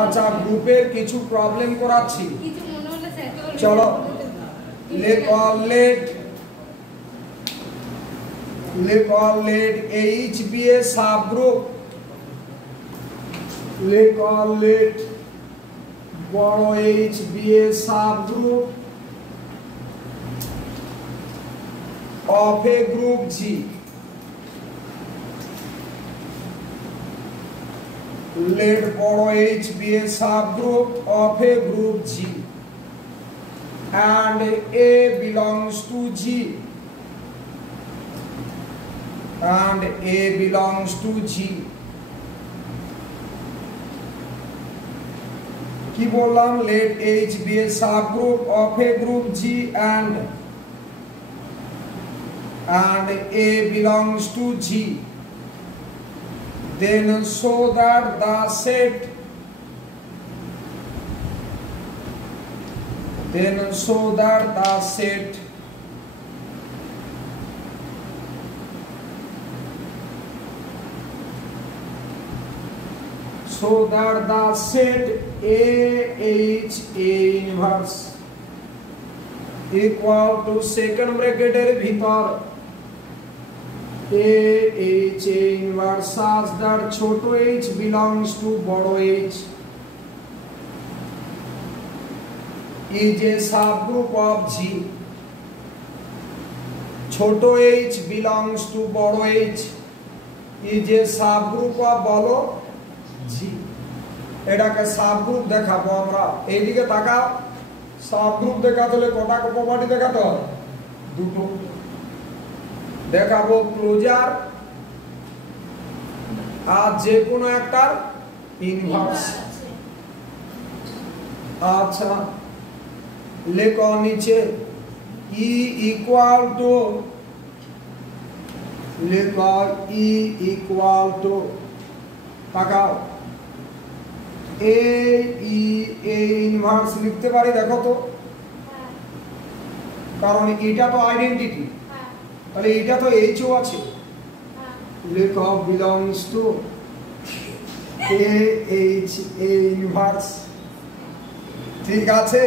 আচ্ছা গ্রুপের কিছু প্রবলেম করাচ্ছি চলো let H be a subgroup let বড় H be a subgroup of a group G let বড় H be a subgroup of a group G and A belongs to G and A belongs to G কি বললাম let H be a subgroup of a group G and A belongs to G then show that the set AH A inverse equal to second bracket এর ভিতর AH A inverse such that ছোট h belongs to বড় h is a subgroup of G ছোট h belongs to বড় h is a subgroup of বলো G এটাকে সাবগ্রুপ দেখাবো আমরা এইদিকে তাকাও সাবগ্রুপ দেখাতে হলে কটা প্রপার্টি দেখাতে হবে দুটো দেখাবো ক্লোজার আর যে কোনো একটা ইনভার্স আচ্ছা লেখো নিচে E equal to লেখো E equal to তাকাও A ইনভার্স লিখতে পারি দেখো তো কারণ এটা তো আইডেন্টিটি তাহলে এটা তো H ও আছে লেখো belongs to AH A inverse ঠিক আছে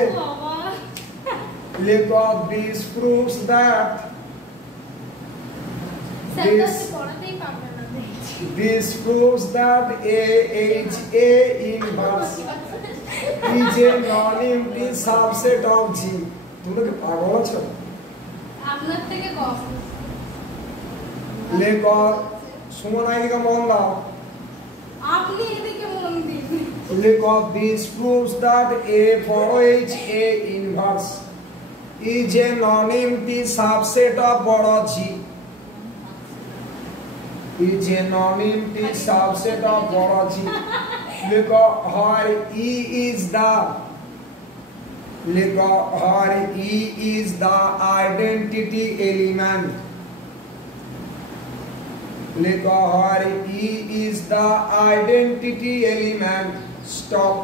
লেখো this proves that this proves that AH A inverse is a non-empty subset of G তোমরা কি পাগল আছো আপনার থেকে কম লেখো সুমন আইদিকে মন দাও আপনি এদিকে মন দিন লেখো this proves that A বড় H A inverse is a non-empty subset of বড় G is a non-empty subset of বড় G লেখো where E is the identity element লেখো where E is the identity element stop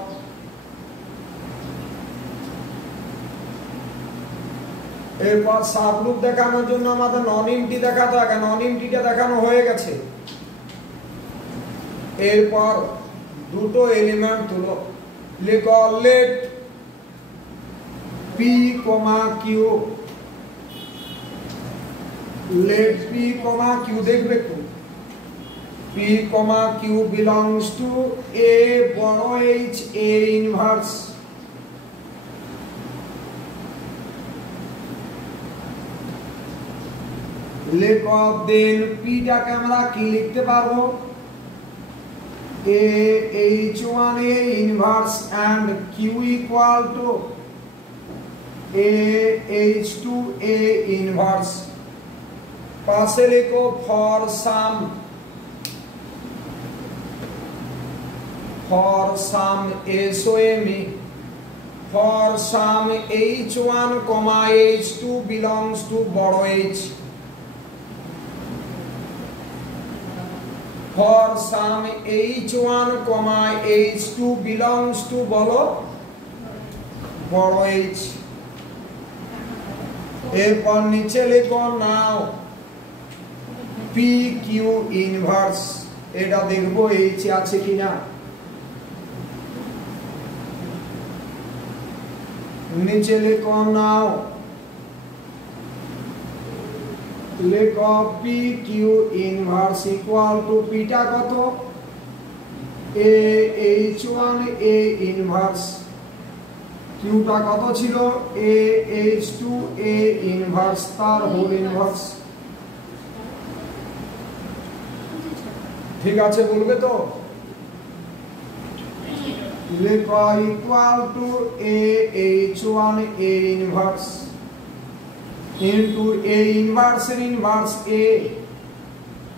এরপর সাবগ্রুপ দেখানোর জন্য আমাদের নন এমটি দেখাতে হবে নন এমটিটা দেখানো হয়ে গেছে এরপর দুটো এলিমেন্ট তুলো লেখো let P, Q let P, Q দেখবে তো P, Q belongs to A বড় H A inverse লেখো দেন P টাকে আমরা কি লিখতে পারবো A H1 A inverse and Q equal to A H2 A inverse পাশে লেখো for some SOME for some H1, H2 belongs to বড় H for some H1, H2 belongs to বলো বড় H এরপর নিচে লেখো নাও PQ ইনভার্স এটা দেখবো H আছে কিনা नीचे लिखो नाउ लिखो पी किউ ইনভার্স ইকুয়াল টু পিটা কত এ h1 এ ইনভার্স কিউটা কত ছিল এ h2 এ ইনভার্স তার হোল ইনভার্স ঠিক আছে বলবে তো লিখো equal to A h1 A inverse into A inverse inverse A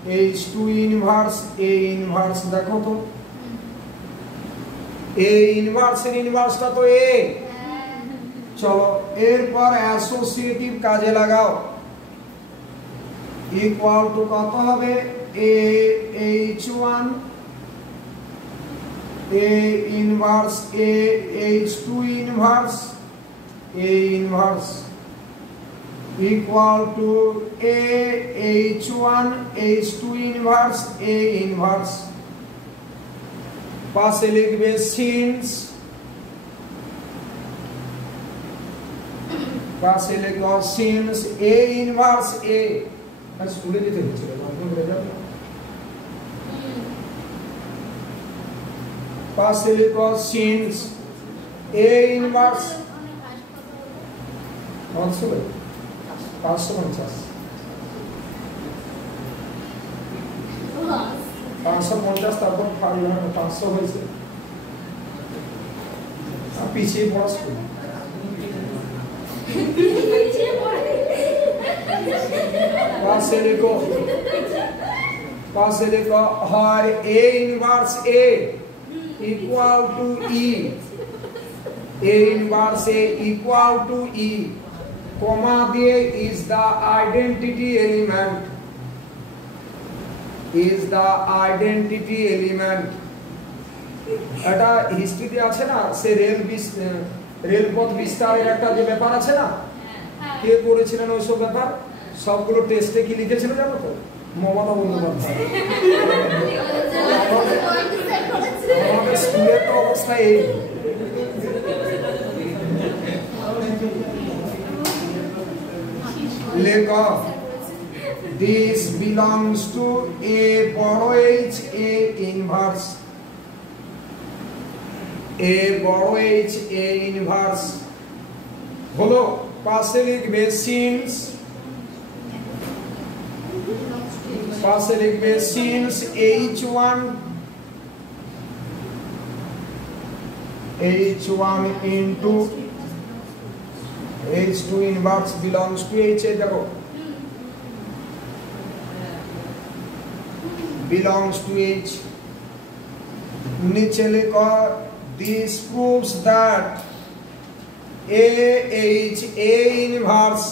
H2 inverse A inverse দেখো তো A inverse inverse টা তো A চলো এরপর অ্যাসোসিয়েটিভ কাজে লাগাও ইকুয়াল টু কত হবে A H1 A inverse A H2 inverse A inverse equal to A H1 H2 inverse A inverse पासे लिखबे since पासे लिखो since A inverse A আর স্কুলে যেতে হচ্ছে বন্ধ হয়ে যাবে पासे लिखो since A inverse also 550 550 তারপর 500 হয়েছে পিছিয়ে পড়া স্কুল पासे लिखो हर A inverse A equal to E A inverse A equal to E comma দিয়ে is the identity element এটা হিস্ট্রিতে আছে না সে রেলপথ বিস্তারের একটা যে ব্যাপার আছে না কে করেছিলেন ওই সব ব্যাপার সবগুলো টেস্টে কি লিখেছিল জানো তো মমতা বন্দ্যোপাধ্যায় আমাদের স্কুলের তো অবস্থা এই লেখো this belongs to a বড় H A inverse A বড় H A inverse হলো পাশে লিখবে since पासे लिखबे since H1 into H2 inverse belongs to H देखो belongs to H नीचे लिखो this proves that AH A inverse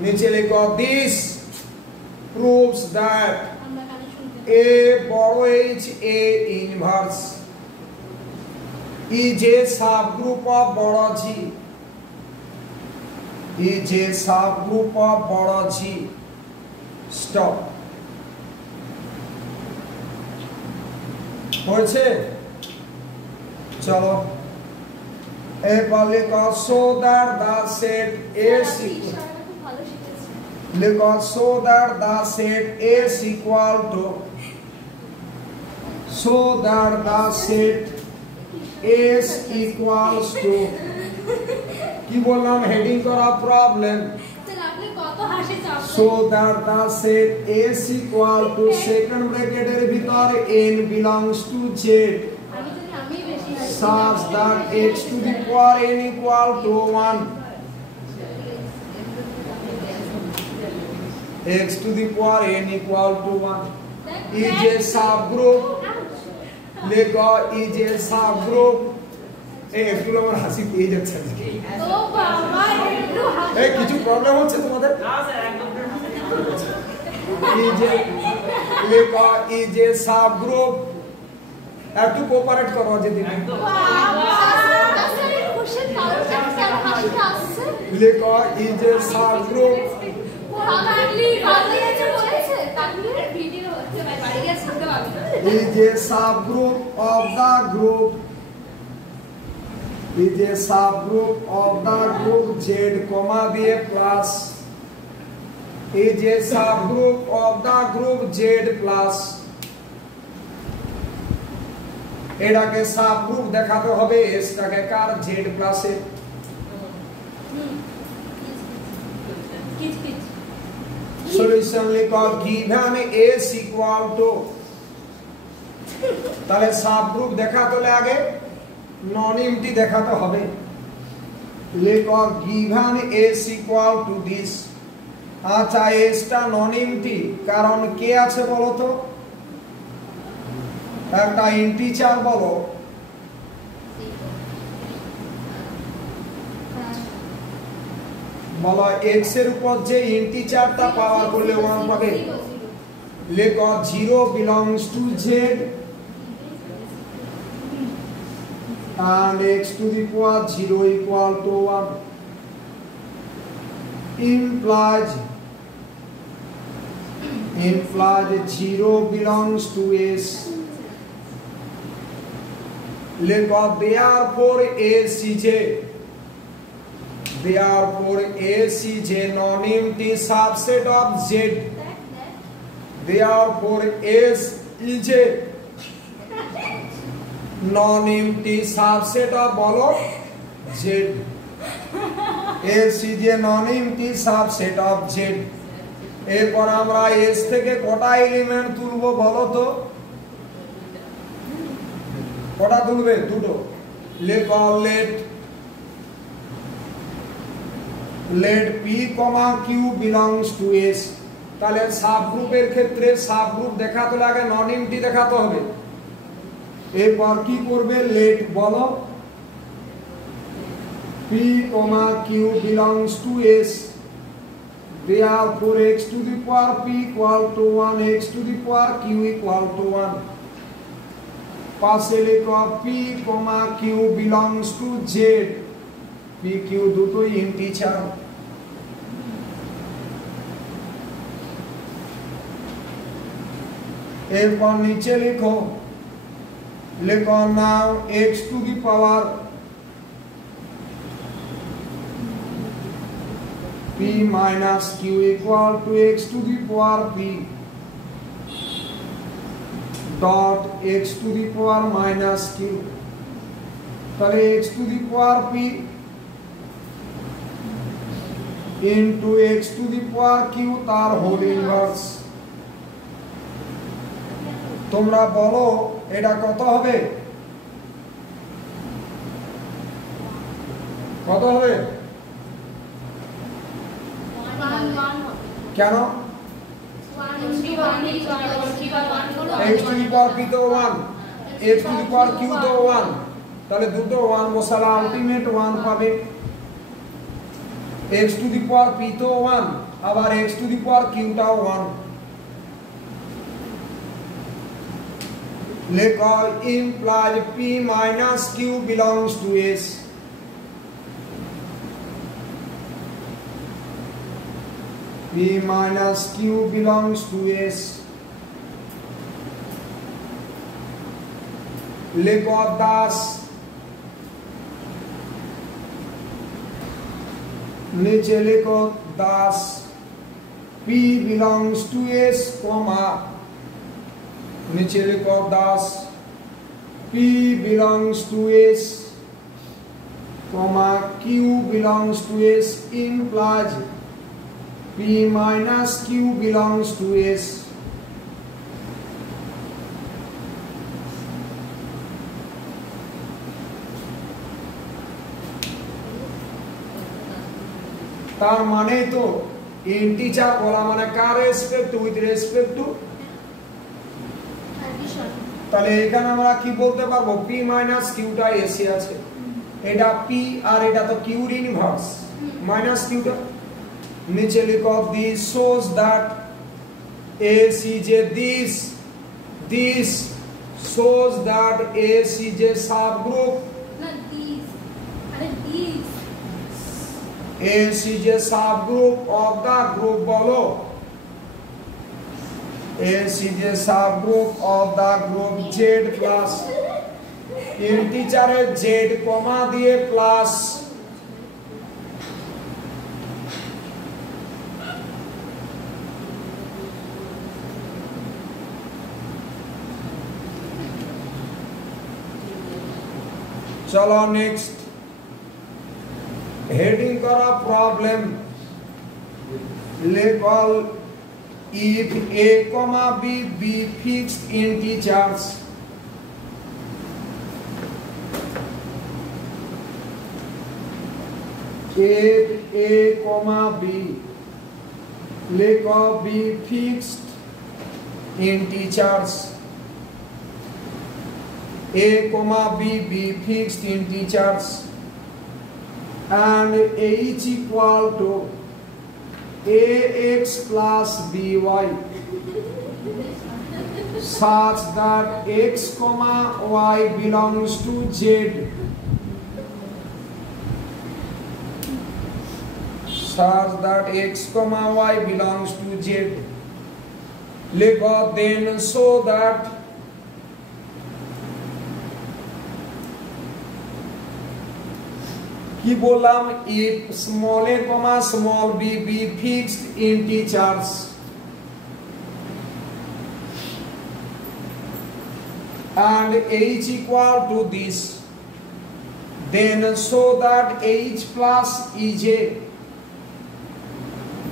नीचे लिखो this proves that A বড় H A inverse is a subgroup of বড় G is a subgroup of বড় G stop হয়েছে চলো এবার লিখো so that the set S लिखो so that the set S equal to so that the set S equals to কি বললাম হেডিং করা problem so that the set S equal to second ব্র্যাকেটের ভিতর n belongs to Z such that x to the power n equal to 1 x to the power n equal to 1 is a subgroup लिखो is a subgroup একটু আমার হাসি পেয়ে যাচ্ছে ও বাবা একটু হাসি কিছু প্রবলেম হচ্ছে তোমাদের না স্যার একদম লিখো is a subgroup একটু কোঅপারেট করো যদি লিখো is a subgroup is a subgroup of the group is a subgroup of the group Z, comma diye plus is a subgroup of the group Z plus এটাকে সাবগ্রুপ দেখাতে হবে এসটাকে কার Z প্লাস এ সলিউশন লিখো given s equal to তাহলে সাবগ্রুপ দেখাতে হলে আগে নন এমটি দেখাতে হবে লিখো given s equal to this আচ্ছা এসটা নন এমটি কারণ কে আছে বলো তো একটা ইন্টিজার বলো বলো x এর উপর যে ইন্টিজারটা পাওয়ার করলে 1 পাবে লেখো 0 belongs to z and x to the power 0 equal to 1 implies 0 belongs to s লেখো therefore s is a non-empty subset of z therefore s is a non-empty subset of বলো z s is a non-empty subset of z এরপর আমরা s থেকে কটা এলিমেন্ট তুলবো বলো তো কটা তুলবে দুটো লেখো let p, q belongs to s তাহলে সাবগ্রুপের ক্ষেত্রে সাবগ্রুপ দেখাতে লাগে নন এমটি দেখাতে হবে এরপর কি করবে let বলো p, q belongs to s therefore x to the power p equal to 1 x to the power q equal to 1 পাশে লেখো p, q belongs to z p q দুটোই ইন্টিজার এরপর নিচে লিখো নাও x to the power p minus q equal to x to the power p dot x to the power minus q তাহলে x to the power p into x to the power q তার whole inverse তোমরা বলো এটা কত হবে কেন x to the power p তো 1 x to the power q তো 1 তাহলে দুটো 1 বসালে আলটিমেট 1 পাবে x to the power p তো 1 আবার x to the power q টাও 1 লেখো implies p minus q belongs to s p minus q belongs to s লেখো দাস नीचे लिखो दास p belongs to s comma नीचे लिखो दास p belongs to s comma q belongs to s implies p minus q belongs to s তার মানে তো ইন্টিজার বলা মানে কার রেসপেক্ট উইথ রেসপেক্ট টু তাহলে এখানে আমরা কি বলতে পারবো p মাইনাস q টা s এ আছে এটা p আর এটা তো q এর ইনভার্স মাইনাস q টা নিচে লিখো this shows that s is a this shows that s is a subgroup S is a subgroup of the group bolo S is a subgroup of the group Z plus ইন্টিজারে Z comma দিয়ে plus चलो next heading करा problem label if a comma b be fixed integers if a comma b लेकर be fixed integers a comma b be fixed integers and h equal to ax plus by such that x comma y belongs to z such that x comma y belongs to z then so that কি বললাম if small a comma small b be fixed integers and h equal to this then so that h plus ej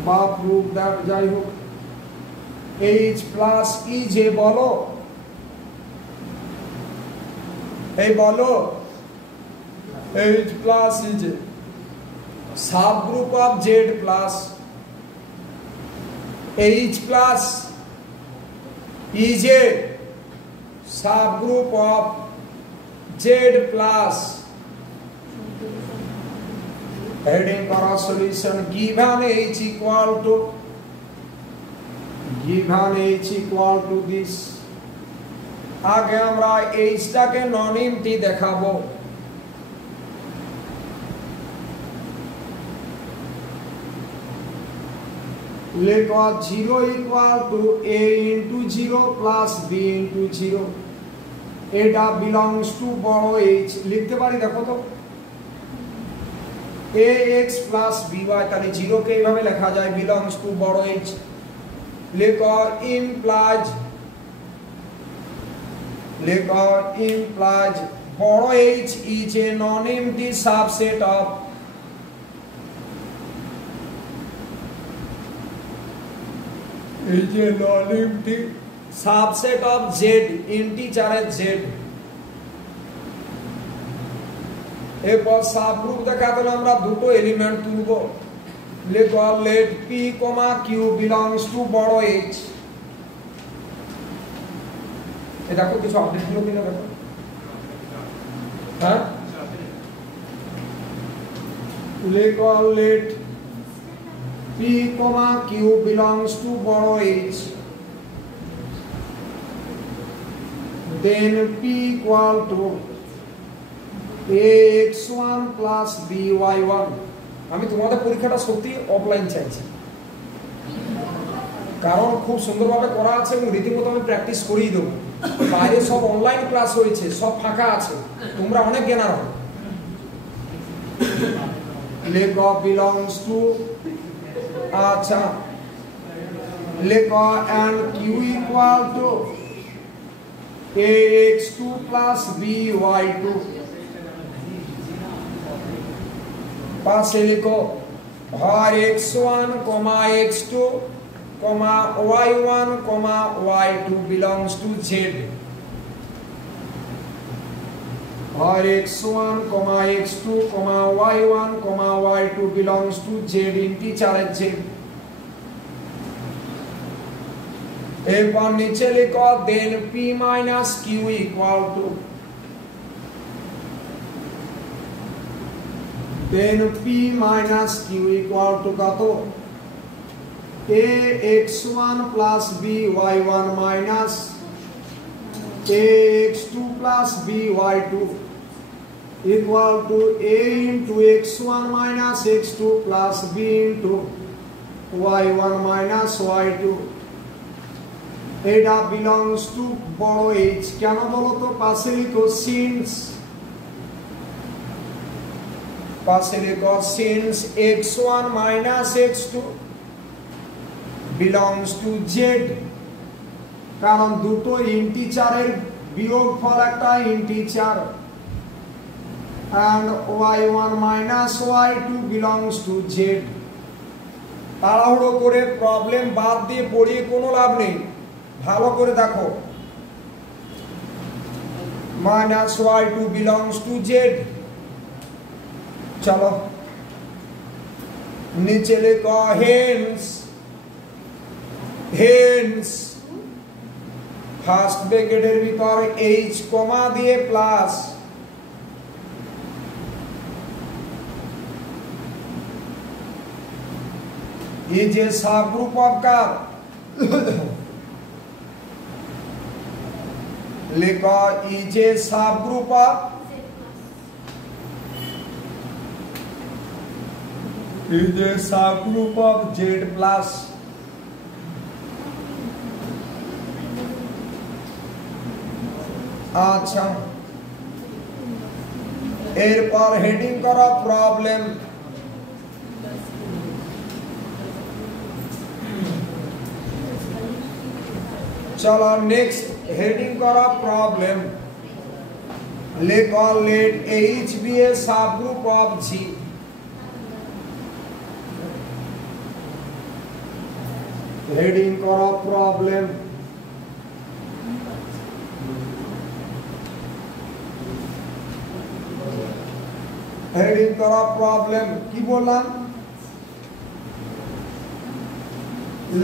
বা prove that যাই হোক h plus ej বলো এই বলো H plus EJ subgroup of Z plus H plus EJ subgroup of Z plus heading for a solution given H equal to this आगे हमरा H টাকে নন এমটি দেখাবো लेकर 0 equal to a into 0 plus b into 0 এটা belongs to বড় h লিখতে পারি দেখো তো ax plus by তাহলে 0 কে এইভাবে লেখা যায় belongs to বড় h लेकर implies বড় h is a non-empty subset of is a non-empty subset of z integer z এরপর সাবগ্রুপ দেখাতে হলে আমরা দুটো এলিমেন্ট তুলব লিখব let p, q belongs to বড় h এ দেখো কিছু আপডেট হলো কিনা দেখো হ্যাঁ লিখব let p, q belongs to বড় h then p equal to ax1 plus by1 আমি তোমাদের পরীক্ষাটা সত্যি অফলাইন চাইছি কারণ খুব সুন্দরভাবে করা আছে এবং রীতিমতো আমি প্র্যাকটিস করিয়ে দেবো বাইরে সব অনলাইন ক্লাস হয়েছে সব ফাঁকা আছে তোমরা অনেক জ্ঞানার হবে লেখ belongs to আচ্ছা লেখ and q equal to ax2 plus by2 पासे लिखो हर x1, x2, y1, y2 belongs to z her x1, x2, y1, y2 belongs to z integer z एवं नीचे लिखो then p minus q equal to then p minus q equal to kato ax1 plus by1 minus ax2 plus by2 equal to a into x1 minus x2 plus b into y1 minus y2 এটা belongs to বড় h কেন বলো তো পাশে লিখো since पासे लिखो since x1 minus x2 belongs to z कारण দুটো ইন্টিজারের বিয়োগফল একটা integer and y1 minus y2 belongs to z তাড়াহুড়ো করে প্রবলেম বাদ দিয়ে পড়িয়ে কোনো লাভ নেই ভালো করে দেখো minus y2 belongs to z चलो नीचे लिखो hence ফার্স্ট ব্র্যাকেটের ভিতর h কমা দিয়ে প্লাস ये जे सब ग्रुप ऑफ का लिखो ये जे सब ग्रुप ऑफ ये जे सब ग्रुप ऑफ z प्लस अच्छा एरपर हेडिंग करो प्रॉब्लम चलो नेक्स्ट हेडिंग करो प्रॉब्लम लिखो let H be a subgroup of G heading करो प्रॉब्लम हेडिंग करो प्रॉब्लम की बोललाम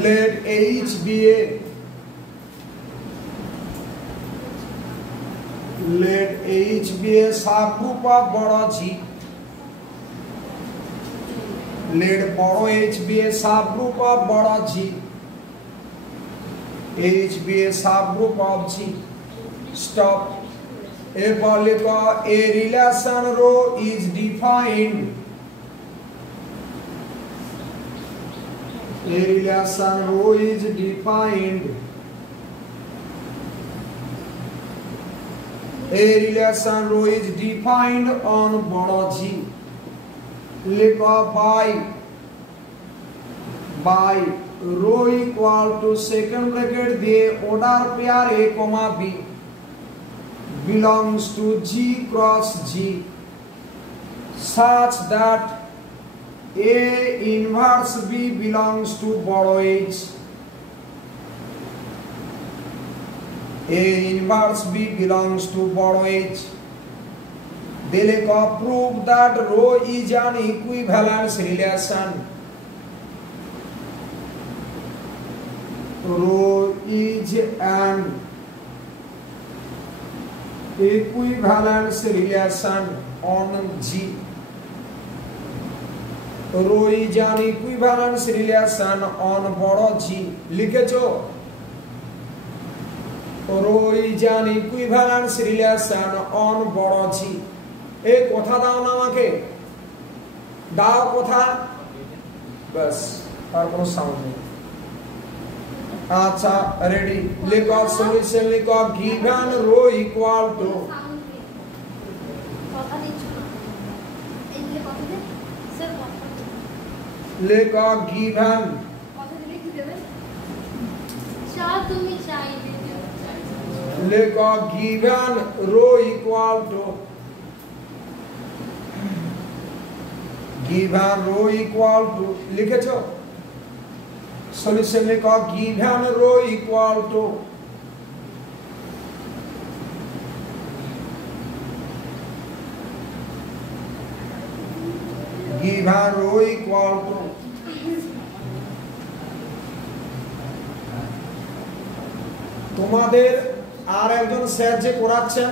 let H be a let H be a subgroup of बड़ा G let बड़ा H be a subgroup of बड़ा G H be a subgroup of G stop a relation rho is defined a relation rho is defined A relation rho is defined on बड़ा G लिखो by rho equal to second bracket दिए order pair A, B belongs to G cross G such that A inverse B belongs to बड़ा H A inverse B belongs to boro H. They prove that rho is an equivalence relation. Rho is an equivalence relation on G. Rho is an equivalence relation on boro G. लिखेছো rho is an equivalence relation on বড় G এই কথা দাও না আমাকে দাও কথা बस আর কোনো সাউন্ড নেই আচ্ছা রেডি লিখো সলিউশন লিখো given rho equal to কথা দিচ্ছ না এই যে কথা দে স্যার কথা লিখো given কথা দিলে কি দেবে চা তুমি চাইবে लिखो given rho equal to लिखेছো सॉल्यूशन लिखो given rho equal to তোমাদের আর একজন স্যার যে করাচ্ছেন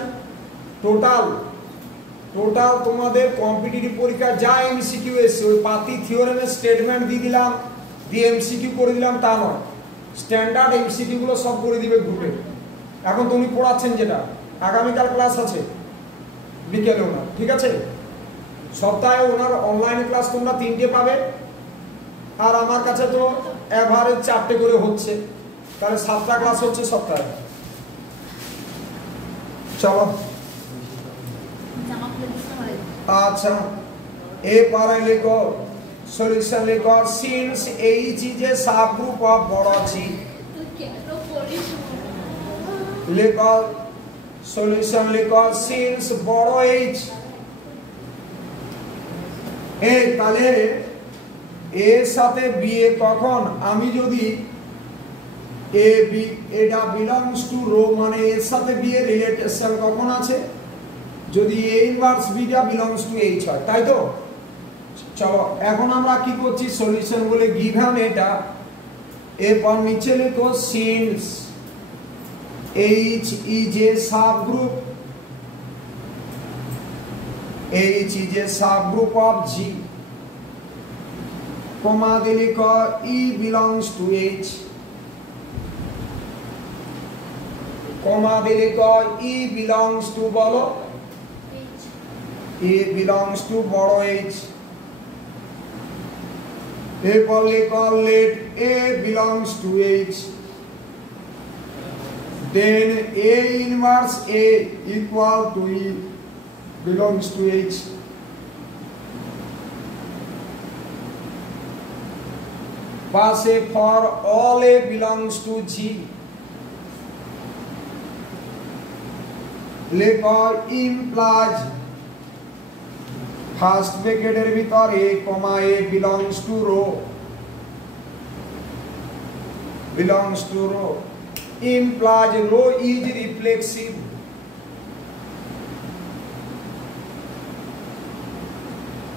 টোটাল তোমাদের কম্পিটিটিভ পরীক্ষা যা এমসিকিউ এসে ওই পাতি থিওরেমের স্টেটমেন্ট দিয়ে দিলাম দিয়ে এমসিকিউ করে দিলাম তা নয় স্ট্যান্ডার্ড এমসিকিউ গুলো সব করে দিবে গ্রুপে এখন তুমি পড়াচ্ছেন যেটা আগামীকাল ক্লাস আছে বিকেলে ওনার ঠিক আছে সপ্তাহে ওনার অনলাইন ক্লাস তোমরা 3টে পাবে আর আমার কাছে তো এভারেজ 4টে করে হচ্ছে তাহলে 7টা ক্লাস হচ্ছে সপ্তাহে चलो अच्छा এরপরে লিখো সলিউশন লিখো since H is a sub group of বড় জি লিখো সলিউশন লিখো সিন্স বড় এইচ এই তাহলে এর সাথে বি এ কখন আমি যদি এ বি এটা বিলংস টু রো মানে এর সাথে বি এর রিলেশন কখন আছে যদি A inverse beta belongs to H হয় তাই তো চলো এখন আমরা কি করছি সলিউশন বলে গিভেন এটা এরপর নিচে লিখো since H is a sub group H is a subgroup of G. Comma দিয়ে লিখো E belongs to H. Comma দিয়ে লিখো E belongs to বলো H. E belongs to বড় H. এরপর লিখো let A belongs to H. Then A inverse A equal to E belongs to H. Passe for all A belongs to G. লেখো implies first ব্র্যাকেটের ভিতর A, A belongs to row. Belongs to row. Implies row is reflexive.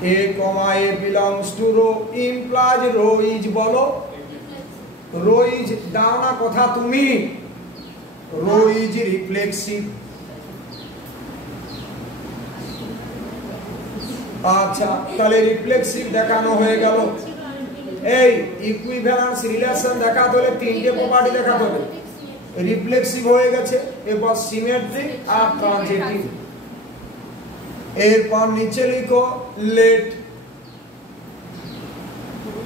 A, A belongs to row implies row is বলো row is দাও না কথা তুমি row is reflexive আচ্ছা তাহলে রিফ্লেক্সিভ দেখানো হয়ে গেল এই ইকুইভ্যালেন্স রিলেশন দেখাতে হলে তিনটে প্রপার্টি দেখাতে হবে রিফ্লেক্সিভ হয়ে গেছে এবার সিমেট্রিক আর ট্রানজিটিভ এরপর নিচে লিখো লেট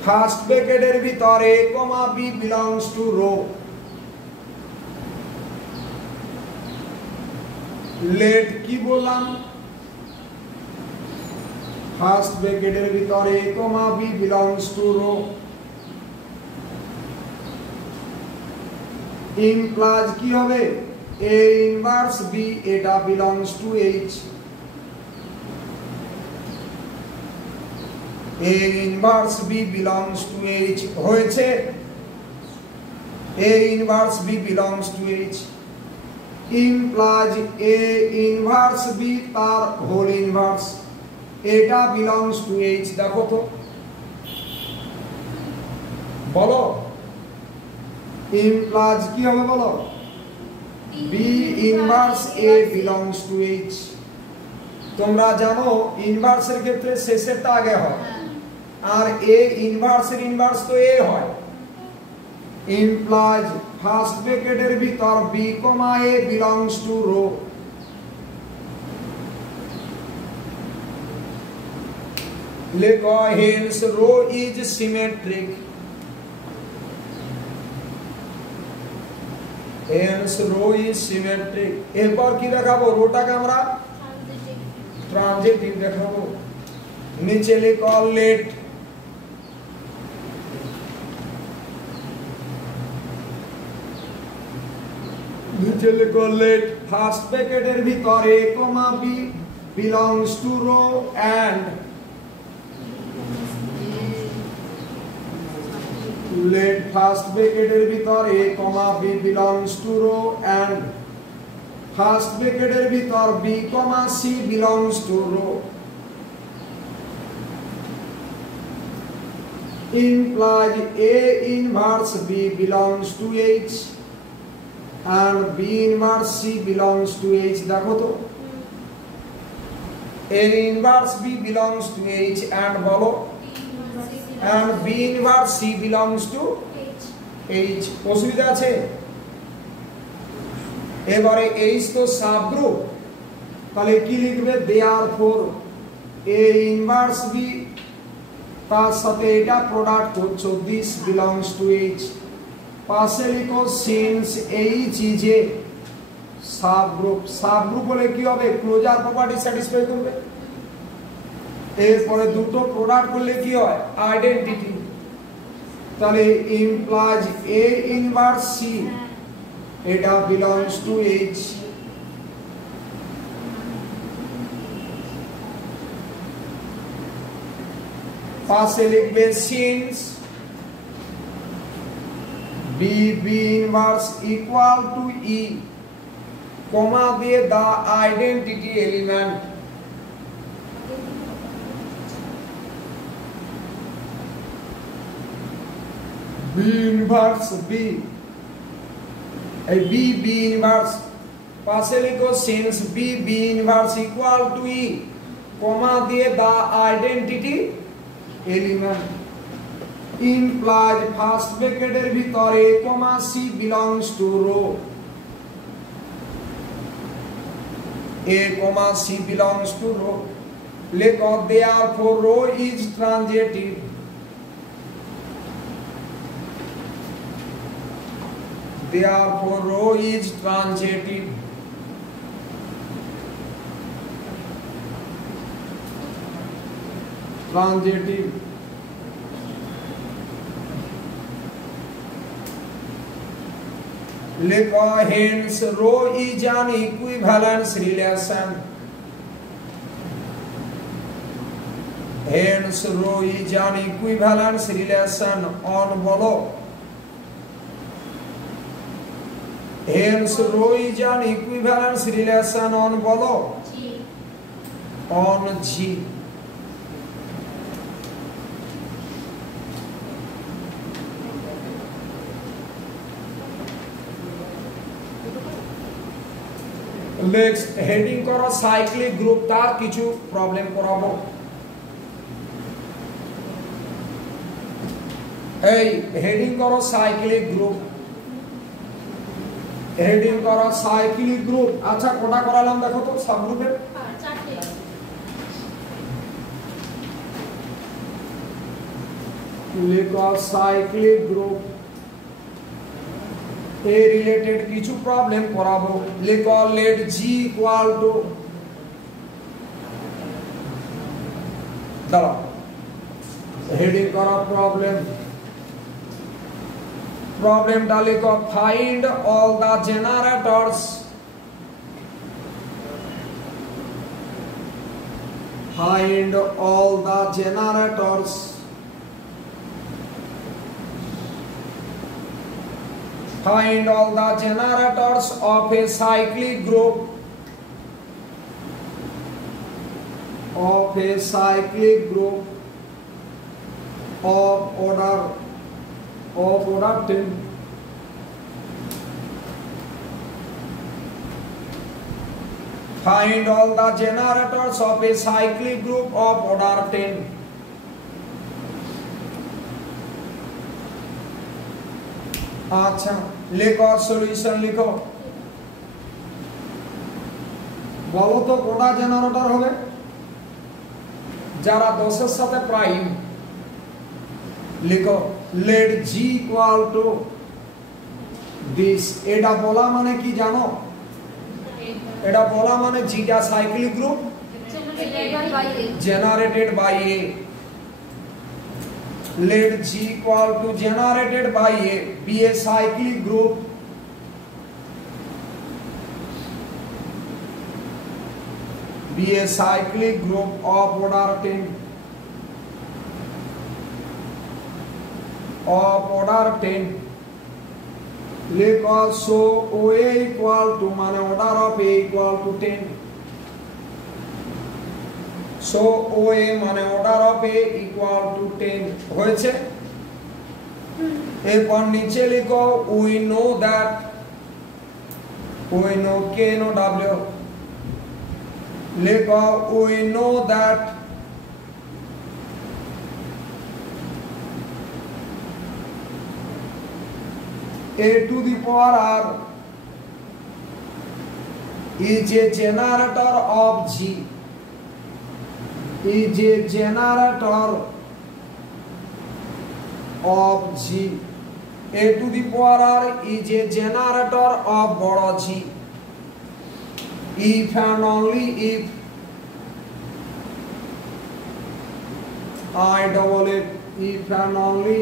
ফার্স্ট ব্র্যাকেটের ভিতরে comma B belongs to rho let কি বললাম ফার্স্ট ব্র্যাকেটের ভিতরে comma B belongs to rho implies কি হবে এ ইনভার্স বি এটা belongs to H A inverse B belongs to H হয়েছে A inverse B belongs to H implies A inverse B তার whole inverse এটা belongs to H দেখো তো বলো implies কি হবে বলো B inverse A belongs to H তোমরা জানো ইনভার্সের ক্ষেত্রে শেষেরটা আগে হয় আর A ইনভার্সের ইনভার্স তো A হয় implies ফার্স্ট ব্র্যাকেটের ভিতর B, A belongs to row লেখো hence row is symmetric hence row is symmetric এরপর কি দেখাবো রোটাকে আমরা ট্রানজিটিভ দেখাবো নিচে লিখো লেট নিচে লিখো লেট ফার্স্ট ব্র্যাকেটের ভিতরে comma B belongs to rho and let first ব্র্যাকেটের ভিতরে comma B belongs to rho and first ব্র্যাকেটের ভিতর B comma C belongs to rho implies A inverse B belongs to H and B inverse C belongs to H দেখো তো A inverse B belongs to H and বলো and B inverse C belongs to H অসুবিধা আছে এবারে H তো সাবগ্রুপ তাহলে কি লিখবে therefore A inverse B তার সাথে এটা প্রোডাক্ট হচ্ছে this belongs to H পাশে লিখো since H is a subgroup হলে কি হবে ক্লোজার প্রপার্টি স্যাটিসফাই করবে এরপরে দুটো প্রোডাক্ট করলে কি হয় আইডেন্টিটি তাহলে ইমপ্লাইজ এ ইনভার্স সি এটা বিলংস টু এইচ পাশে লিখবে since B B inverse equal to E comma দিয়ে the identity element B inverse B এই বি বি ইনভার্স পাশে লিখো since B B inverse equal to E comma দিয়ে the identity element implies first ব্র্যাকেটের ভিতরে comma C belongs to rho a comma c belongs to row লেখো therefore row is transitive therefore row is transitive transitive লেখো hence row is an equivalence relation hence row is an equivalence relation on বলো hence row is an equivalence relation on বলো G on G next heading করো cyclic group তার কিছু problem করাবো এই heading করো cyclic group heading করো cyclic group আচ্ছা কোটা করালাম দেখো তো সাবগ্রুপের চারটে লিখো সাইক্লিক গ্রুপ এ রিলেটেড কিছু প্রবলেম করাবো লিখো লেট জি ইকুয়াল টু দাঁড়াও হেডিং করা প্রবলেমটা লিখো find all the generators find all the generators find all the generators of a cyclic group of order 10 find all the generators of a cyclic group of order 10 আচ্ছা লেখো সলিউশন লিখো বলো তো কোটা জেনারেটর হবে যারা 10 এর সাথে প্রাইম লিখো let G equal to this এটা বলা মানে কি জানো এটা বলা মানে জিটা cyclic group generated by A let G equal to generated by A be a cyclic group of order 10 Because so OA equal to মানে order of A equal to 10 so OA মানে order of A equal to 10 হয়েছে এরপর নিচে লিখো we know K no W লিখো we know that A to the power R is a generator of G is a generator of G A to the power R is a generator of বড় G if and only if I double it, if and only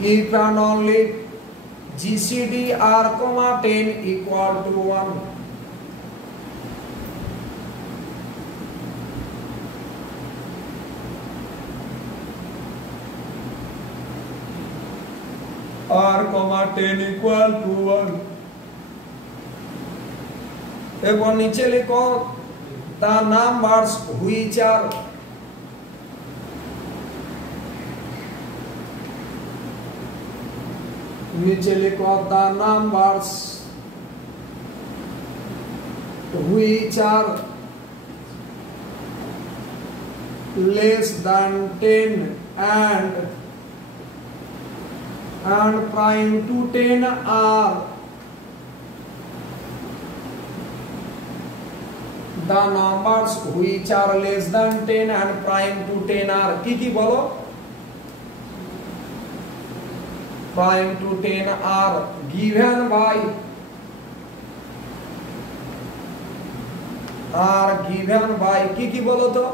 if and only GCD R, 10 equal to 1. R, 10 equal to 1. এরপর নিচে লিখো the numbers which are নিচে লিখো the numbers which are less than 10 and prime to 10 are the numbers which are less than 10 and prime to 10 are কি বলো prime to 10 are given by কি বলো তো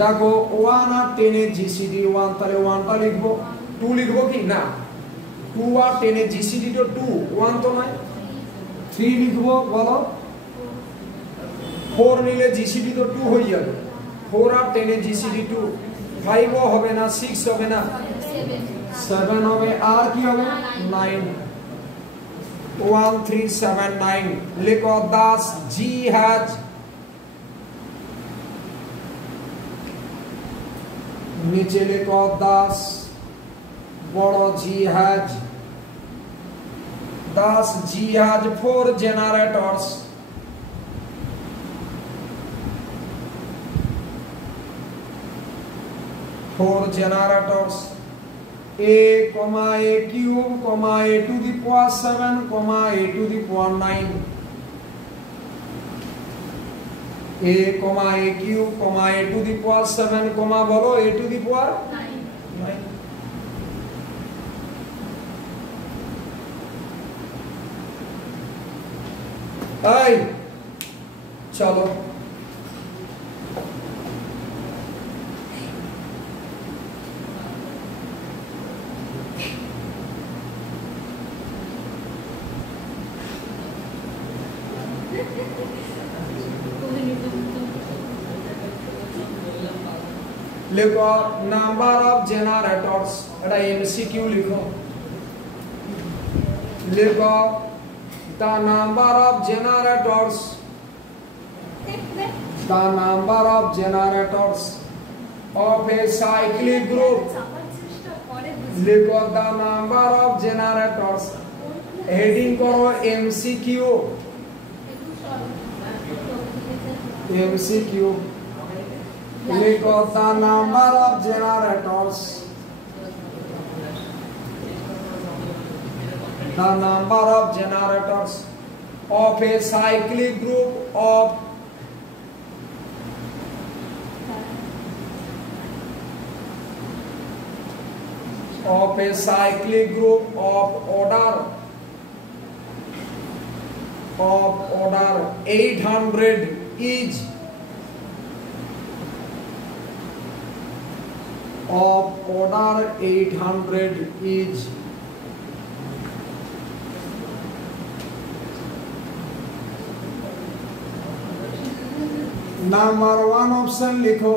দেখো 1 আর 10 এর জিসিডি 1 তাহলে 1 টা লিখবো 2 লিখবো কি না 2 আর 10 এর জিসিডি তো 2 1 তো নয় 3 লিখবো বলো 4 নিলে জিসিডি তো 2 হয়ে যাবে 4 আর 10 এর জিসিডি 2 5 ও হবে না 6 হবে না 7 হবে আর কি হবে 9 1 3 7 9 লিখো 10 জি হ্যাজ নিচে লিখো 10 বড় G has 10 G has 4 generators a, a cube, a to the power 7, a to the power 9. A, a cube, a to the power 7, বলো a to the power 9. এই চলো লিখো নাম্বার অফ জেনারেটরস এটা এমসিকিউ লিখো লিখো the number of generators of a cyclic group লিখো the number of generators heading করো এমসিকিউ লিখো the number of generators of a cyclic group of order 800 each of order 800 each number 1 option लिखो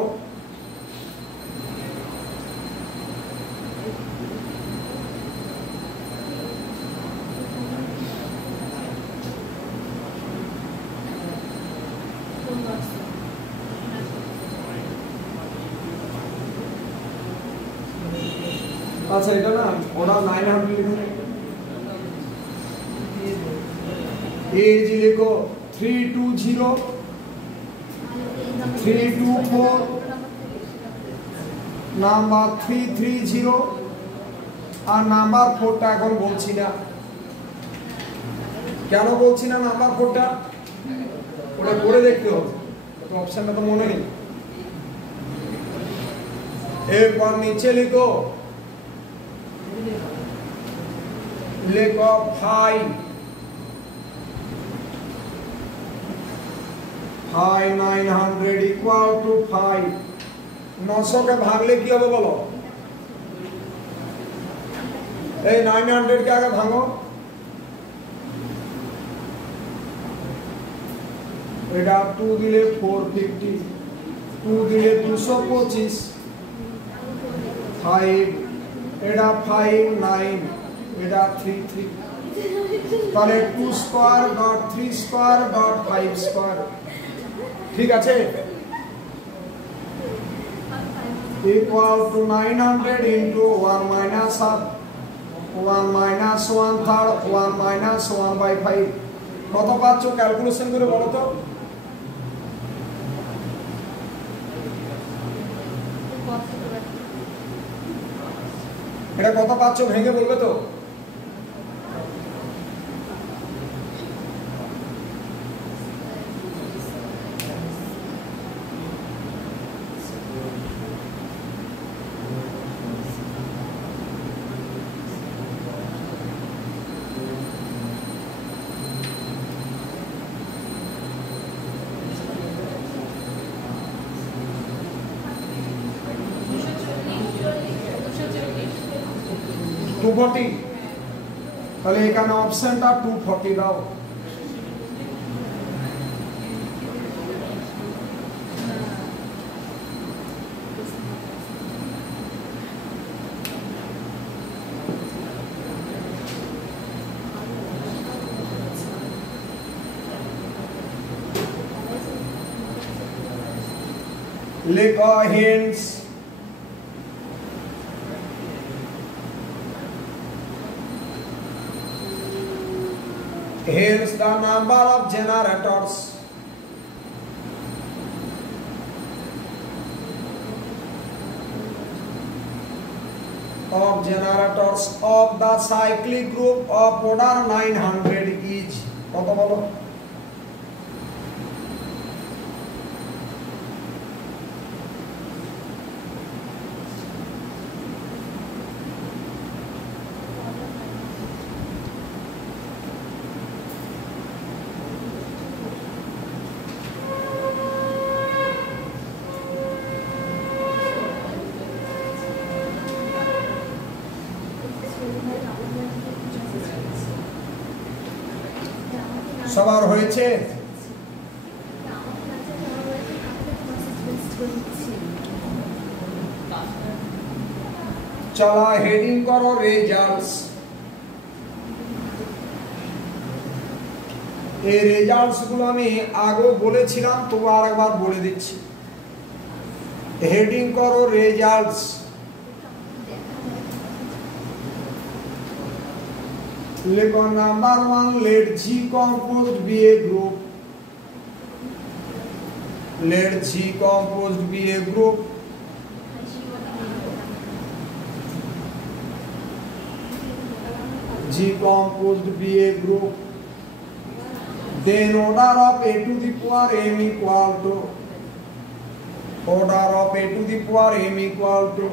अच्छा এটা না ওরা 900 লিখো एज लिखो 320 324 নাম্বার 330 আর নাম্বার 4টা এখন বলছি না কেন বলছি না নাম্বার 4টা ওটা পড়ে দেখতে হবে তো অপশনটা তো মনে নেই এরপর নিচে লিখো फाइव 900 इक्वल टू 5 900 के भागले की হবে বলো এই 900 কে আগে ভাঙো এটা 2 দিলে 450 2 দিলে 225 5 এটা 5 9 এটা 3 3 তাহলে 2 স্কয়ার ডট 3 স্কয়ার ডট 5 স্কয়ার ঠিক আছে equal to 900 into 1 minus half 1 minus 1 third 1 minus 1 by 5 কত পাচ্ছ ক্যালকুলেশন করে বলো তো এটা কত পাচ্ছ ভেঙে বলবে তো তাহলে এখানে অপশনটা 240 দাও লেখো hints Here's the number of generators. Of generators of the cyclic group of order 900 each. কত বলো সবার হয়েছে চলো হেডিং করো রেজাল্টস এই রেজাল্টস গুলো আমি আগে বলেছিলাম তো আরেকবার বলে দিচ্ছি হেডিং করো results Click on number 1, let G composed be a group. Let G composed be a group. G composed be a group. Then order of A to the power M equal to order of A to the power M equal to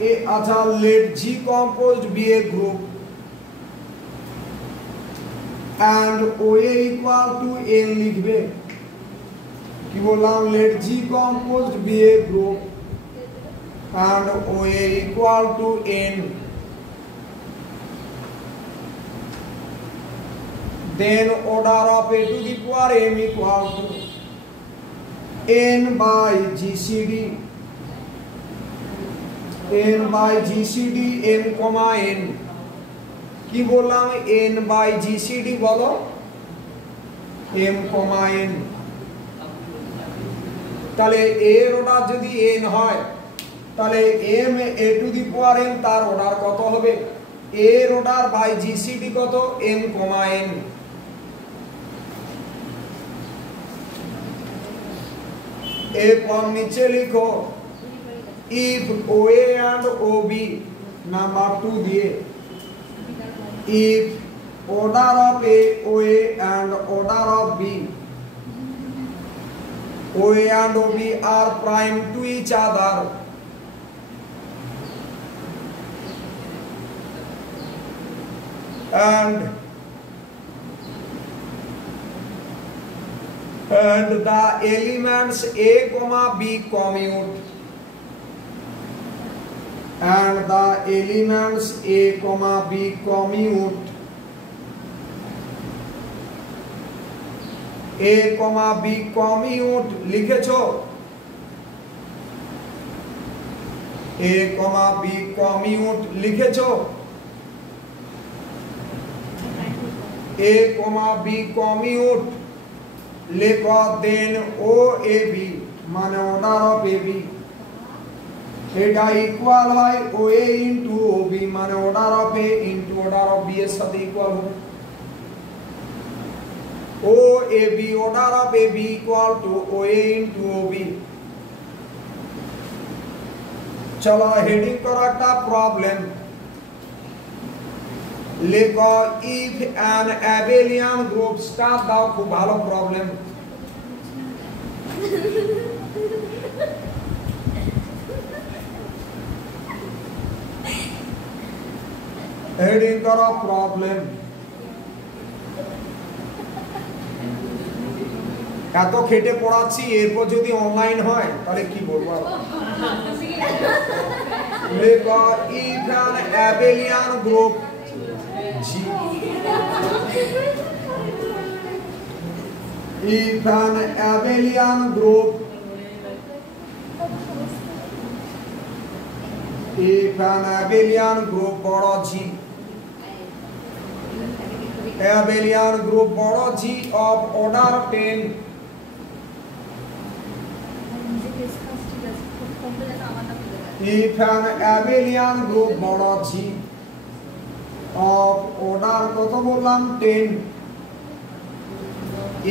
A. अच्छा let G composed be a group. And OA equal to N লিখবে কি বললাম let G composed be a group and OA equal to N then order of A to the power M equal to N by GCD N by GCD N comma N কি বললাম n by GCD বলো m কমা n তাহলে a এর অর্ডার যদি n হয় তাহলে m a to the পাওয়ার n তার অর্ডার কত হবে a এর অর্ডার বাই জিসিডি কত m কমা n a ফর্ম নিচে লিখো if OA and OB number 2 দিয়ে if order of A, OA and order of B, OA and OB are prime to each other, and and the elements A, B commute, and the elements A, B commute, A, B commute লিখেছো? A, B commute লিখেছো? A, B commute লেখো, then OAB মানে order of AB এটা ইকুয়াল হয় OA into OB মানে order of A into order of B এর সাথে ইকুয়াল হবে। OAB order of AB equal to OA into OB। चलो हेडिंग करो একটা प्रॉब्लम लिखो, if an abelian group start दाও, খুব ভালো प्रॉब्लम। हेडिंग करो प्रॉब्लम। এত খেটে পড়াচ্ছি, এরপর যদি অনলাইন হয় তাহলে কি বলবো? লেখো, if an abelian group G, if an abelian group, if an abelian group বড় G, abelian group বড় G of order 10, if an abelian group বড় G of order কত বললাম 10,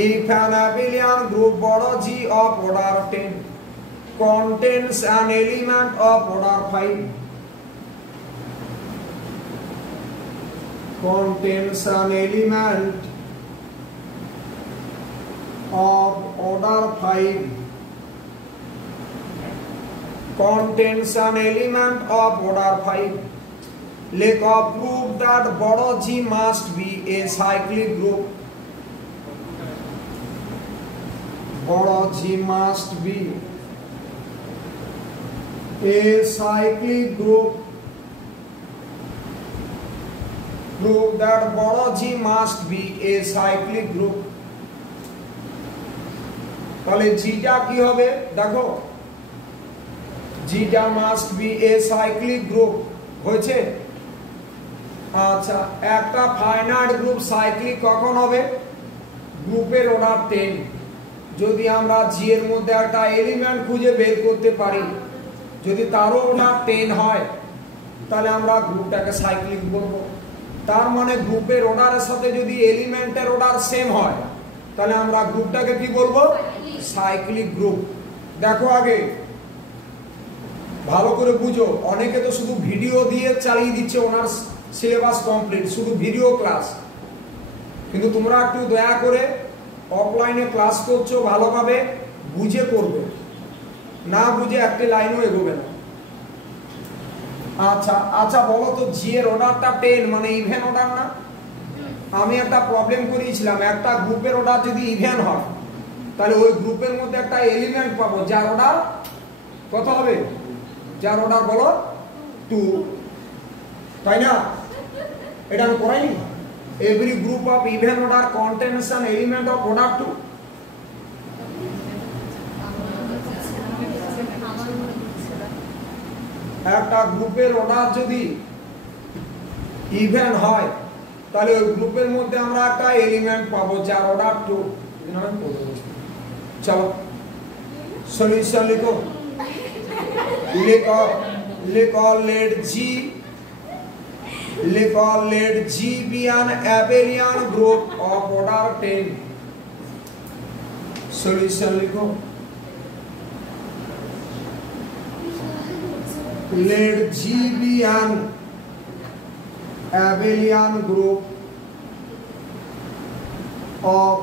if an abelian group বড় G of order 10 contains an element of order 5, contains an element of order 5, contains an element of order 5 লেখো, prove that বড় G must be a cyclic group, বড় G must be a cyclic group, prove that বড় G must be a cyclic group। তাহলে Gটা কি হবে দেখো, Gটা must be a cyclic group হয়েছে। আচ্ছা, একটা ফাইনাইট গ্রুপ সাইক্লিক কখন হবে? গ্রুপের অর্ডার 10। যদি আমরা G এর মধ্যে একটা এলিমেন্ট খুঁজে বের করতে পারি, যদি তারও অর্ডার 10 হয়, তাহলে আমরা গ্রুপটাকে সাইক্লিক বলবো। তার মানে গ্রুপের অর্ডারের সাথে যদি এলিমেন্টের অর্ডার সেম হয়, তাহলে আমরা গ্রুপটাকে কি বলবো? Cyclic group. দেখো আগে ভালো করে বুঝো, অনেকে তো শুধু ভিডিও দিয়ে চালিয়ে দিচ্ছে অনার্স সিলেবাস কমপ্লিট, শুধু ভিডিও ক্লাস। কিন্তু তোমরা একটু দয়া করে অফলাইনে ক্লাস করছো, ভালোভাবে বুঝে করবে, না বুঝে একটা লাইনও এগোবে না। আচ্ছা আচ্ছা বলো তো, জি এর অর্ডারটা 10 মানে ইভেন অর্ডার না? আমি একটা প্রবলেম করিয়েছিলাম, একটা গ্রুপের অর্ডার যদি ইভেন হয়, তাহলে ওই গ্রুপের মধ্যে একটা এলিমেন্ট পাবো যার অর্ডার কত হবে? যার অর্ডার বলো 2, তাই না? এটা আমি করাইনি? Every group of even order contains an element of order 2। একটা গ্রুপের অর্ডার যদি ইভেন হয়, তাহলে ওই গ্রুপের মধ্যে আমরা একটা এলিমেন্ট পাবো যার অর্ডার 2। চলো সলিউশন লিখো। let G be an abelian group of order 10। solution लिखो। let G be an abelian group of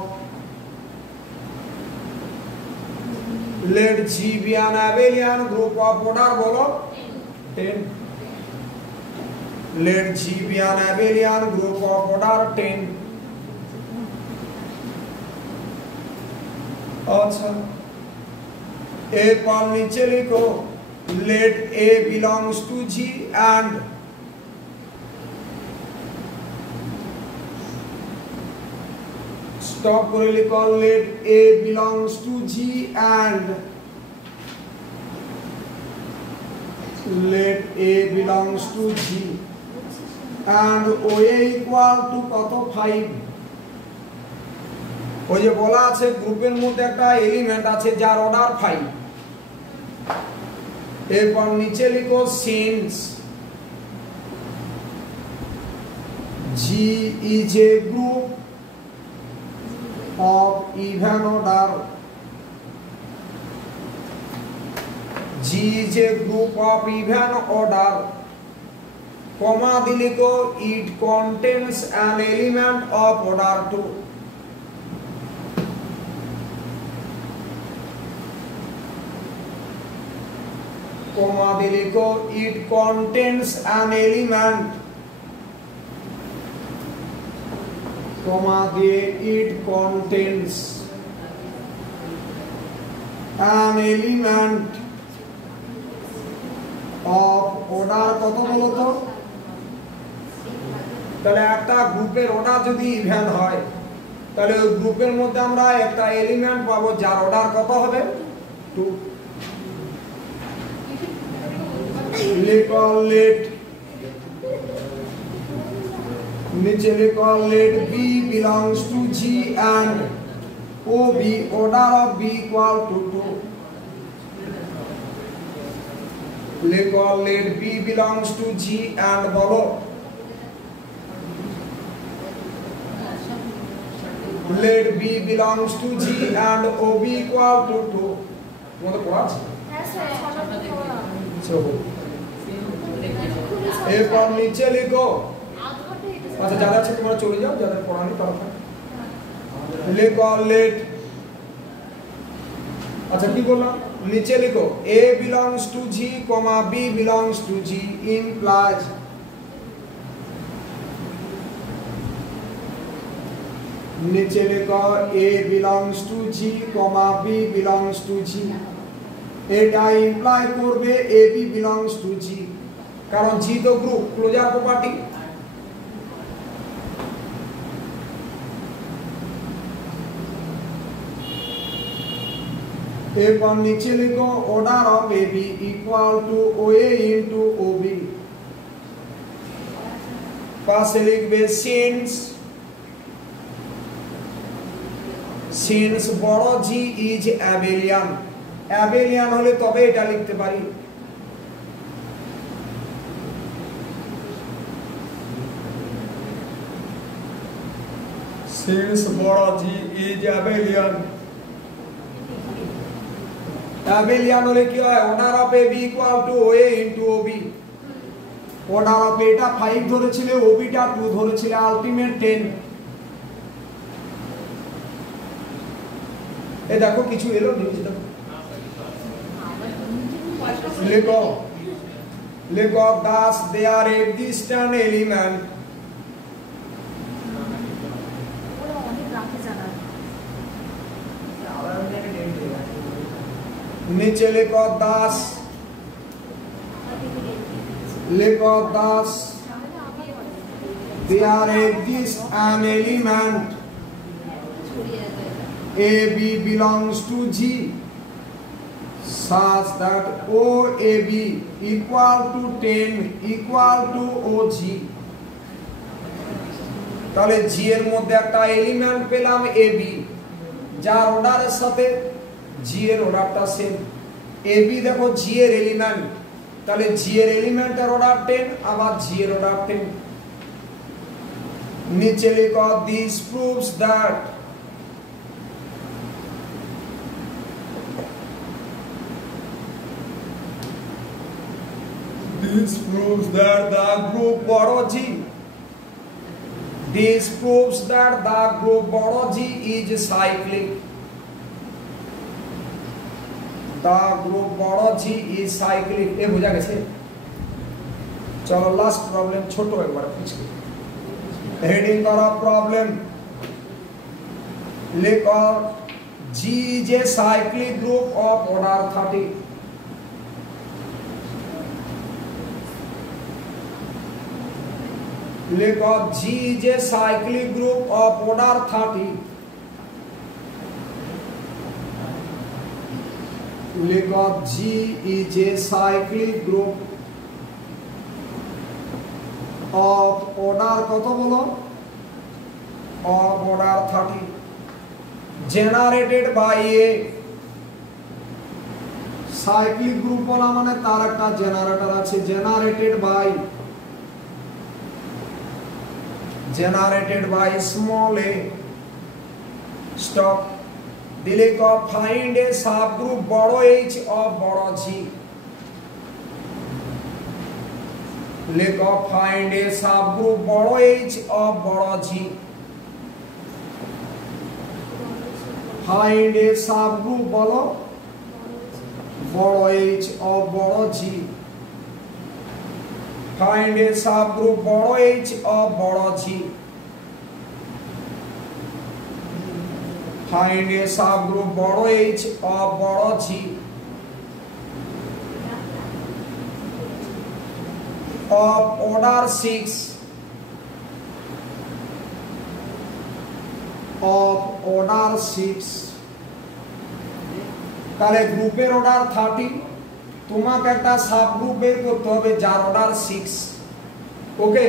let G be an abelian group of order बोलो 10। let G be an abelian group of order 10। अच्छा ए पर नीचे लिखो let A belongs to G and stop করে লিখো let A belongs to G and let A belongs to G and OA equal to কত 5 ওই যে বলা আছে গ্রুপের মধ্যে একটা এলিমেন্ট আছে যার অর্ডার 5 এরপর নিচে লিখো since G is a group of even order G is a group of even order comma দিলিখো it contains an element of order 2 comma দিলিখো it contains an element comma দিয়ে it contains an element of order কত বলো তো তাহলে একটা গ্রুপের অর্ডার যদি ইভেন হয় তাহলে ওই গ্রুপের মধ্যে আমরা একটা এলিমেন্ট পাবো যার অর্ডার কত হবে 2 লিখো let নিচে লিখো let B belongs to G and OB order of B equal to 2 লিখো let B belongs to G and বলো let B belongs to G and OB equal to 2 তোমাদের পড়া আছে হ্যাঁ স্যার চলো এরপর নিচে লিখো আচ্ছা যারা আছে তোমরা চলে যাও যাদের পড়া নেই তারা লিখো let আচ্ছা কি বললাম নিচে লিখো A belongs to G, B belongs to G implies নিচে লিখো A belongs to G, B belongs to G এটা ইমপ্লাই করবে AB belongs to G কারণ G তো গ্রুপ ক্লোজার প্রপার্টি এরপর নিচে লিখো order of AB equal to OA into OB পাশে লিখবে সিন্স বড় G ইজ অ্যাবেলিয়ান অ্যাবেলিয়ান হলে তবে এটা লিখতে পারি সিন্স বড় G ইজ অ্যাবেলিয়ান অ্যাবেলিয়ান হলে কি হয় order of AB equal to OA into OB order of এটা 5 ধরেছিল OB টা 2 ধরেছিল আলটিমেট 10 এ দেখো কিছু এলো নিচে দেখো লিখো thus there exists an element नीचे लिखो 10 there exists an element AB belongs to G such that OAB equal to 10 equal to OG তাহলে G এর মধ্যে একটা এলিমেন্ট পেলাম AB যার অর্ডারের সাথে G এর অর্ডারটা সেম AB দেখো G এর এলিমেন্ট তাহলে G এর এলিমেন্টের অর্ডার 10 আবার G এর অর্ডার 10 নিচে লিখো this proves that the group বড় G this proves that the group বড় G is cyclic the group বড় G is cyclic এ বোঝা গেছে চলো লাস্ট প্রবলেম ছোট একবার বুঝি হেডিং করা প্রবলেম লিখো G is a cyclic group of order 30. लिखो G is a cyclic group of order 30. लिखो G is a cyclic group of order কত বলো of order 30 generated by a cyclic group বলা মানে তার একটা জেনারেটর আছে generated by small a stop দিলে কো find a subgroup বড় h of বড় g লিখো find a subgroup বড় h of বড় g find a subgroup বলো বড় h of বড় g find a subgroup বড় h of বড় g find a subgroup বড় h of বড় g of order 6 of order 6 তাহলে গ্রুপের অর্ডার 30 তোমাকে একটা সাব গ্রুপ বের করতে হবে যার অর্ডার 6 ওকে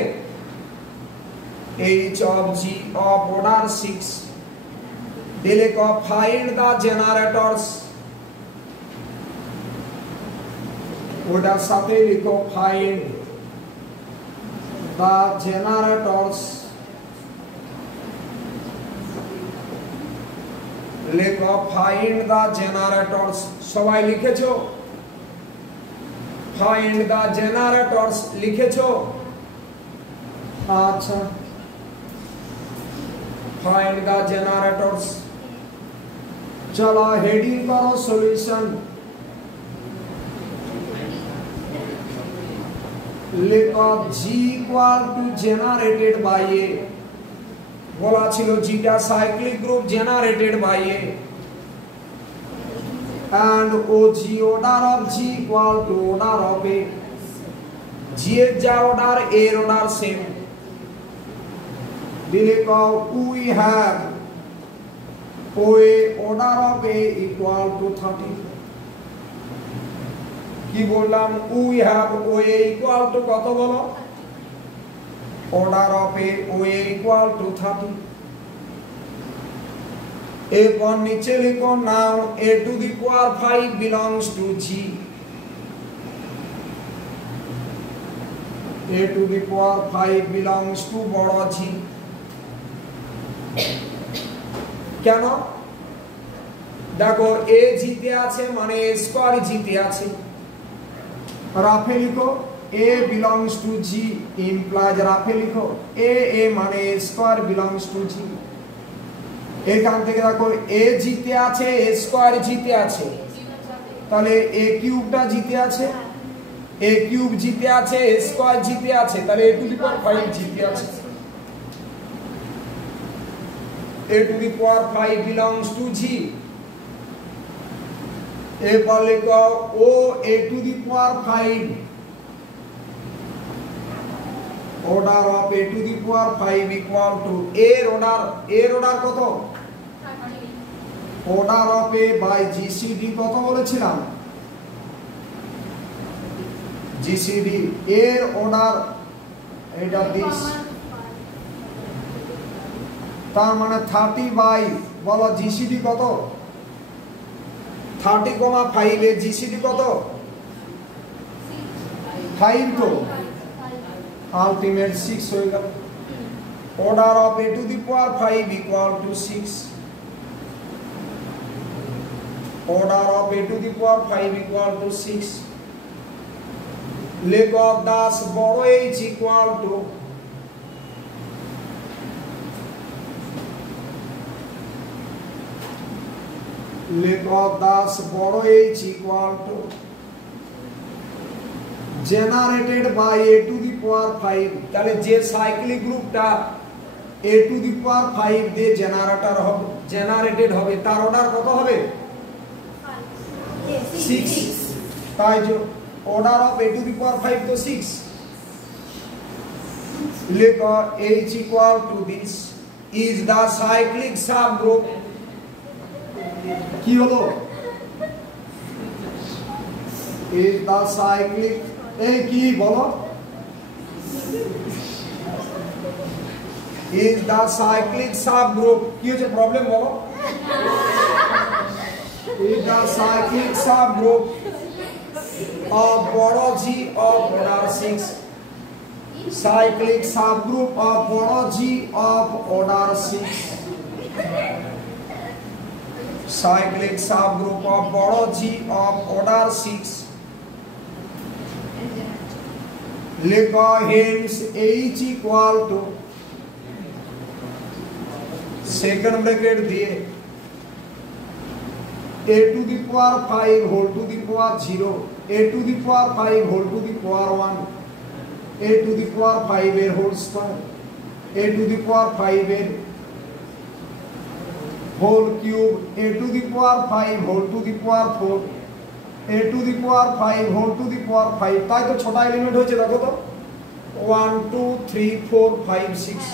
h of g of order 6 দিলে কো ফাইন্ড দা জেনারেটরস ওটার সাথে লিখো ফাইন্ড দা জেনারেটরস লিখো ফাইন্ড দা জেনারেটরস সবাই লিখেছো ফাইন্ড দা জেনারেটরস লিখেছো আচ্ছা ফাইন্ড দা জেনারেটরস চলো হেডিং করো সলিউশন লিখো g equal to generated by a বলা ছিল জিটা cyclic group generated by A and og order of g equal to order of a g এর যা অর্ডার a এর অর্ডার সেম দিলে কও we have oa order of a equal to 30 কি বললাম we have oa equal to কত বলো order of a oa equal to 30 এরপর নিচে লিখো নাও a to the power 5 belongs to g a to the power 5 belongs to বড় g কেন দেখো a জিতে আছে মানে a স্কয়ার জিতে আছে রাফে লিখো a belongs to g implies রাফে লিখো a মানে a square belongs to g এখান থেকে দেখো a জিতে আছে a স্কয়ার জিতে আছে তাহলে a কিউবটা জিতে আছে a কিউব জিতে আছে a স্কয়ার জিতে আছে তাহলে a টু দি পাওয়ার 5 জিতে আছে a to the power 5 belongs to g এরপর লিখো ও a to the power 5 order of a to the power 5 equal to a order কত order of a by gcd কত বলেছিলাম gcd এর order এটা 20 তার মানে 30 বাই বলো gcd কত 30,5 এর gcd কত 5 তো ultimate 6 হয়ে গেল order of a to the power 5 equal to 6 order of a to the power 5 equal to 6 লেখো 10 বড় h equal to লেখো 10 বড় h equal to generated by a to the power 5 তাহলে যে সাইক্লিক গ্রুপটা a টু দি পাওয়ার 5 দিয়ে জেনারেটর হবে, জেনারেটেড হবে, তার অর্ডার কত হবে 6, তাই যে order of a to the power 5 তো 6। লেখো h equal to this is the cyclic subgroup, কি হলো ইজ দা সাইক্লিক, এই কি বলো is the cyclic subgroup, কি হচ্ছে প্রবলেম বলো, is the cyclic subgroup of বড় G of order 6, cyclic subgroup of বড় G of order 6, cyclic subgroup of বড় G of order 6। লেখো hence H equal to second bracket दिए a to the power 5 whole to the power 0, a to the power 5 whole to the power 1, a to the power 5 এর whole square, a to the power 5 এর whole cube, a to the power 5 whole to the power 4, a to the power 5 whole to the power 5, তাই তো ছোট এলিমেন্ট হয়েছে দেখো তো 1 2 3 4 5 6।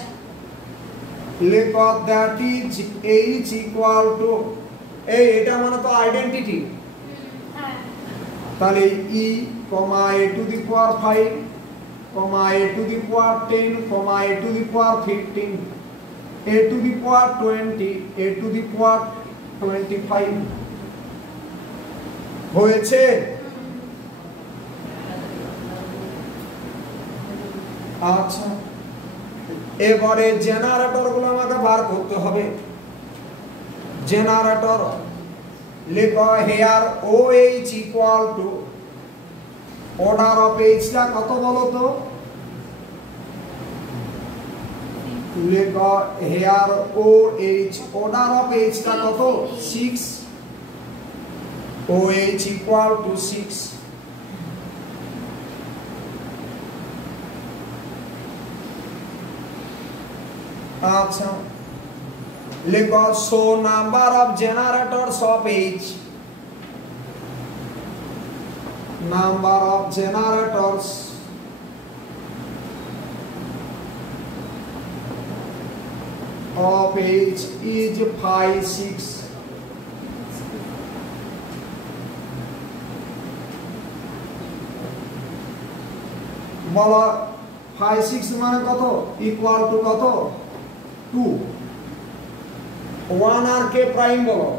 লেখো that is h equal to, এই এটা মানে তো আইডেন্টিটি, তাহলে e a to the power 5 a to the power 10 a to the power 15 a to the power 20 a to the power 25 হয়েছে। আচ্ছা এবারে জেনারেটর গুলো আমাকে বার করতে হবে। জেনারেটর লেখো here OH equal to order of H টা কত বলো তো, লেখো here OH order of H টা কত 6, OH ইকুয়াল টু 6। আচ্ছা লেখো সো নাম্বার অফ জেনারেটরস অফ H, নাম্বার অফ জেনারেটরস অফ H ইজ 5 6। বলো 5 6 মানে কত, ইকুয়াল টু কত 2, 1 আর কে প্রাইম বলো,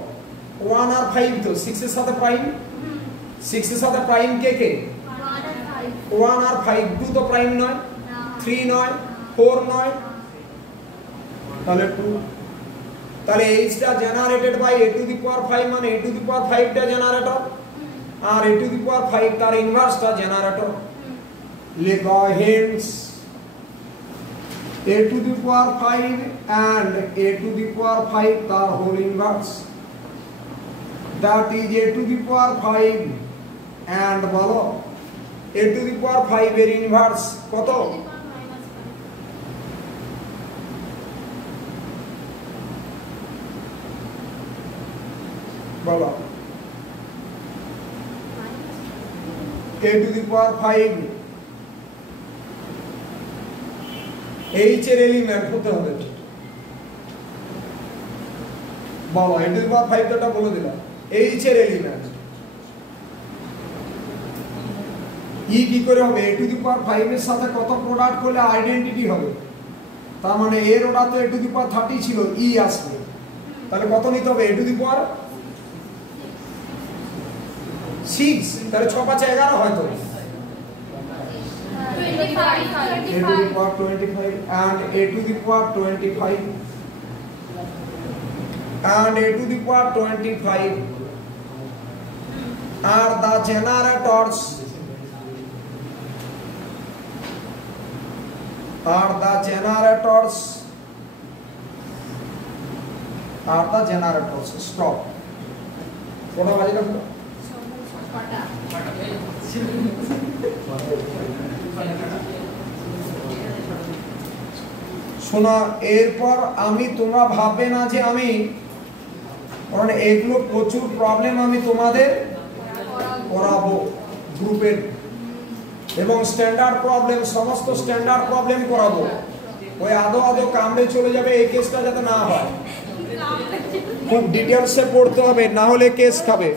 1 আর 5 তো 6 এর সাথে প্রাইম, 6 এর সাথে প্রাইম কে কে 1 আর 5, 2 তো প্রাইম নয়, 3 নয়, 4 নয়, তাহলে 2। তাহলে H টা generated by a to the power 5 মানে a টু দি পাওয়ার 5 টা জেনারেটর আর a টু দি পাওয়ার 5 তার ইনভার্স টা জেনারেটর। লেখো hence a to the power 5 and a to the power 5 তার whole inverse, that is a to the power 5 and বলো a to the power 5 এর ইনভার্স কত, বলো a to the power 5 H এর এলিমেন্ট হতে হবে, বলো a to the power 5 টা বলে দিলাম H এর এলিমেন্ট, E কি করে হবে a to the power 5 এর সাথে কত প্রোডাক্ট করলে আইডেন্টিটি হবে, তার মানে এর ওটা তো a to the power 30 ছিল, E আসবে, তাহলে কত নিতে হবে a to the power 6, তাহলে 6 5 11 হয়তো 25 a to the power 25 and a to the power 25 and a to the power 25 are the generators stop কোটা বাজে না শোনা, এরপর আমি, তোমরা ভাববে না যে আমি, কারণ এগুলো প্রচুর প্রবলেম আমি তোমাদের করাবো গ্রুপের, এবং স্ট্যান্ডার্ড প্রবলেম, সমস্ত স্ট্যান্ডার্ড প্রবলেম করাবো। ওই আদো আদো কামড়ে চলে যাবে, এই কেসটা যাতে না হয়, খুব ডিটেলসে পড়তে হবে, না হলে কেস খাবে।